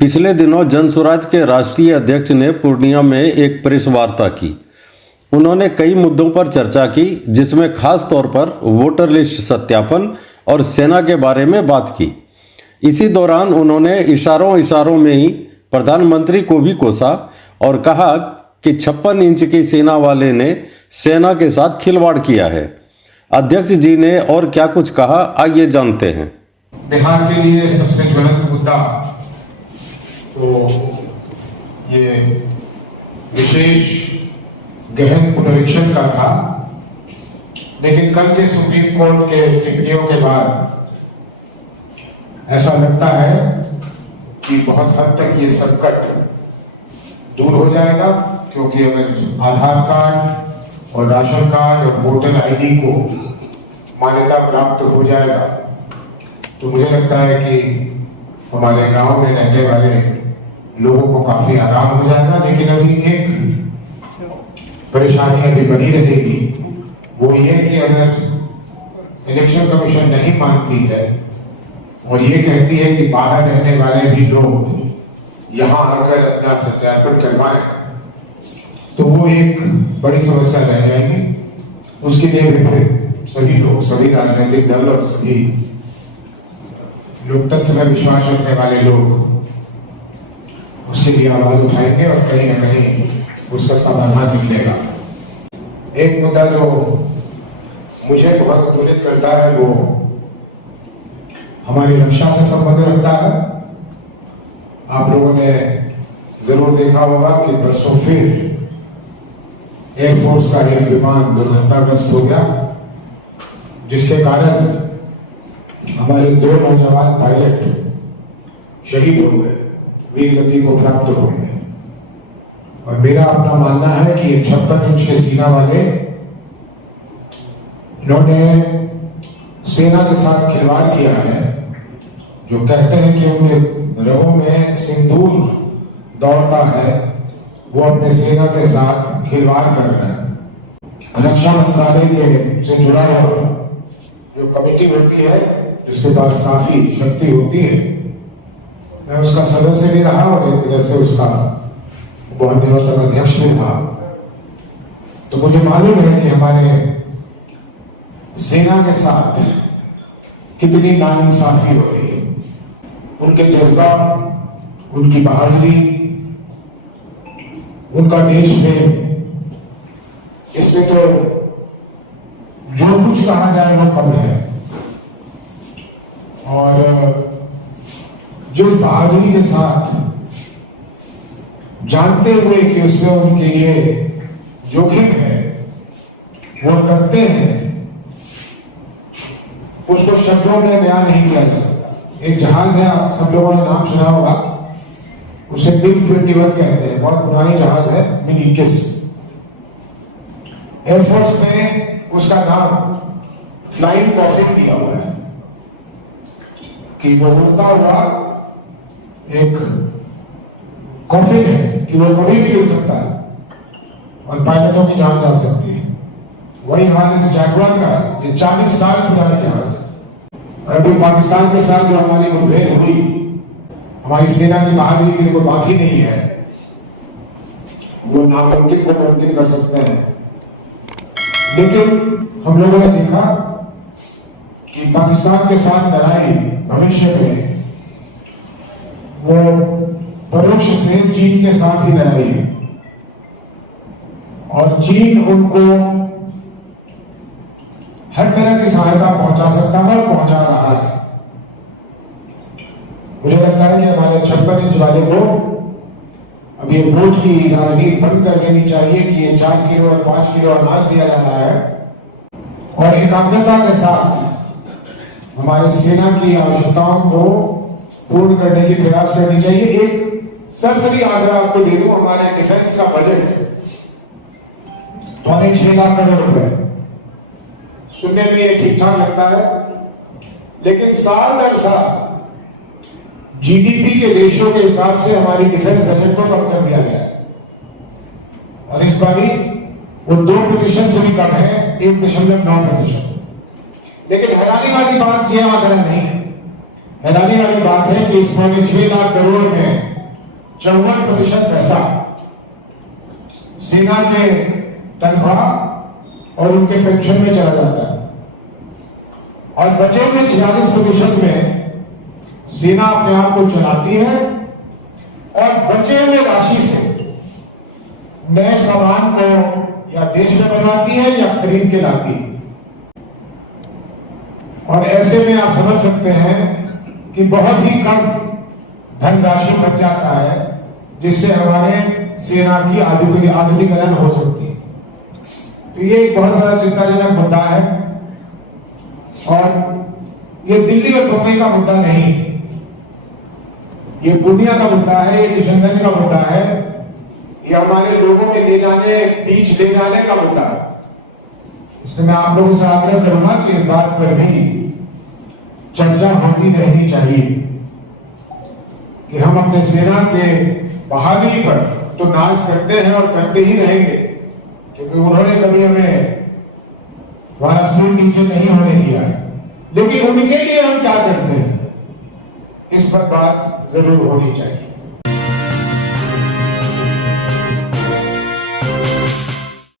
पिछले दिनों जनसुराज के राष्ट्रीय अध्यक्ष ने पूर्णिया में एक प्रेस वार्ता की। उन्होंने कई मुद्दों पर चर्चा की, जिसमें खास तौर पर वोटर लिस्ट सत्यापन और सेना के बारे में बात की। इसी दौरान उन्होंने इशारों में ही प्रधानमंत्री को भी कोसा और कहा कि 56 इंच की सेना वाले ने सेना के साथ खिलवाड़ किया है। अध्यक्ष जी ने और क्या कुछ कहा, आइए जानते हैं। बिहार के लिए सबसे ज्वलंत मुद्दा तो ये विशेष गहन पुनरीक्षण का था, लेकिन कल के सुप्रीम कोर्ट के टिप्पणियों के बाद ऐसा लगता है कि बहुत हद तक ये संकट दूर हो जाएगा, क्योंकि अगर आधार कार्ड और राशन कार्ड और वोटर आईडी को मान्यता प्राप्त हो जाएगा तो मुझे लगता है कि हमारे गांव में रहने वाले लोगों को काफी आराम हो जाएगा। लेकिन अभी एक परेशानी अभी बनी रहेगी, वो ये कि अगर इलेक्शन कमीशन नहीं मानती है और ये कहती है कि बाहर रहने वाले भी लोग यहाँ आकर अपना सत्यापन करवाएं, तो वो एक बड़ी समस्या रह जाएगी। उसके लिए भी फिर सभी लोग, सभी राजनीतिक दल और सभी लोकतंत्र में विश्वास रखने वाले लोग उसके लिए आवाज उठाएंगे और कहीं ना कहीं उसका समाधान निकलेगा। एक मुद्दा जो मुझे बहुत उत्प्रेरित करता है वो हमारी रक्षा से संबंध रखता है। आप लोगों ने जरूर देखा होगा कि परसों फिर एयरफोर्स का एक विमान दुर्घटनाग्रस्त हो गया, जिसके कारण हमारे 2 नौजवान पायलट शहीद हो गए, वीर गति को प्राप्त हो गए। और मेरा अपना मानना है कि ये 56 इंच के सीना वाले इन्होंने सेना के साथ खिलवाड़ किया है। जो कहते हैं कि उनके रगों में सिंदूर दौड़ता है, वो अपने सेना के साथ खिलवाड़ कर रहे हैं। रक्षा मंत्रालय के से जुड़ा हुआ जो कमेटी होती है, जिसके पास काफी शक्ति होती है, मैं उसका सदस्य भी रहा और एक तरह से उसका बहुत दिनों तक अध्यक्ष भी था। तो मुझे मालूम है कि हमारे सेना के साथ कितनी नाइंसाफी हो रही है। उनके जज्बा, उनकी बहादुरी, उनका देश प्रेम, इसमें तो जो कुछ कहा जाए वो कम है। और जिस बहादुरी के साथ, जानते हुए कि उसमें उनके लिए जोखिम है, वो करते हैं, उसको शब्दों में बयान नहीं किया जा सकता। एक जहाज है, आप सब लोगों ने नाम सुना होगा, उसे MiG-21 कहते हैं, बहुत पुरानी जहाज है, MiG-21। एयरफोर्स में उसका नाम फ्लाइंग कॉफिन दिया हुआ है कि वो उड़ता हुआ एक कॉफिन है कि वो कभी भी गिर सकता है और पायलटों की जान जा सकती है। वही हाल इस जैगुआर का है। ये 40 साल पुराना जहाज है और अभी पाकिस्तान के साथ जो हमारी मुठभेड़ हुई, हमारी सेना की बहादुरी की कोई बात ही नहीं है। वो नामुमकिन को मुमकिन कर सकते हैं। लेकिन हम लोगों ने देखा कि पाकिस्तान के साथ लड़ाई भविष्य में वो परोक्ष से चीन के साथ ही लड़ाई है और चीन उनको हर तरह की सहायता पहुंचा सकता है और पहुंचा रहा है। मुझे लगता है कि हमारे 56 इंच वाले को अब ये वोट की राजनीति बंद कर देनी चाहिए कि ये 4 किलो और 5 किलो अनाज दिया जाता है और एकाग्रता के साथ हमारे सेना की आवश्यकताओं को पूर्ण करने की प्रयास करनी चाहिए। एक सरसरी आंकड़ा आपको दे दूं, हमारे डिफेंस का बजट 6.25 लाख करोड़ रुपए। सुनने में ये ठीक ठाक लगता है, लेकिन साल दर साल जीडीपी के रेशियो के हिसाब से हमारी डिफेंस बजट को कम कर दिया गया है और इस बारी वो 2% से भी कम है, 1.9%। लेकिन हैरानी वाली बात यह आंकड़ा नहीं हैरानी वाली बात है कि इस 6.5 लाख करोड़ में 54% पैसा सेना के तनख्वाह और उनके पेंशन में चला जाता है और बचे हुए 46% में सेना अपने आप को चलाती है और बचे हुए राशि से नए सामान को या देश में बनवाती है या खरीद के लाती है। और ऐसे में आप समझ सकते हैं कि बहुत ही कम धनराशि बच जाता है जिससे हमारे सेना की आधुनिकीकरण हो सकती है। तो ये एक बहुत बड़ा चिंताजनक मुद्दा है और ये दिल्ली और बम्बई का मुद्दा नहीं है, ये पूर्णिया का मुद्दा है, ये किशनगंज का मुद्दा है, ये हमारे लोगों के बीच ले जाने का मुद्दा है। इसलिए मैं आप लोगों से आग्रह करूंगा कि इस बात पर भी चर्चा होती रहनी चाहिए कि हम अपने सेना के बहादुरी पर तो नाज करते हैं और करते ही रहेंगे, क्योंकि उन्होंने कभी हमें हमारा सिर नीचे नहीं होने दिया है, लेकिन उनके लिए हम क्या करते हैं इस पर बात जरूर होनी चाहिए।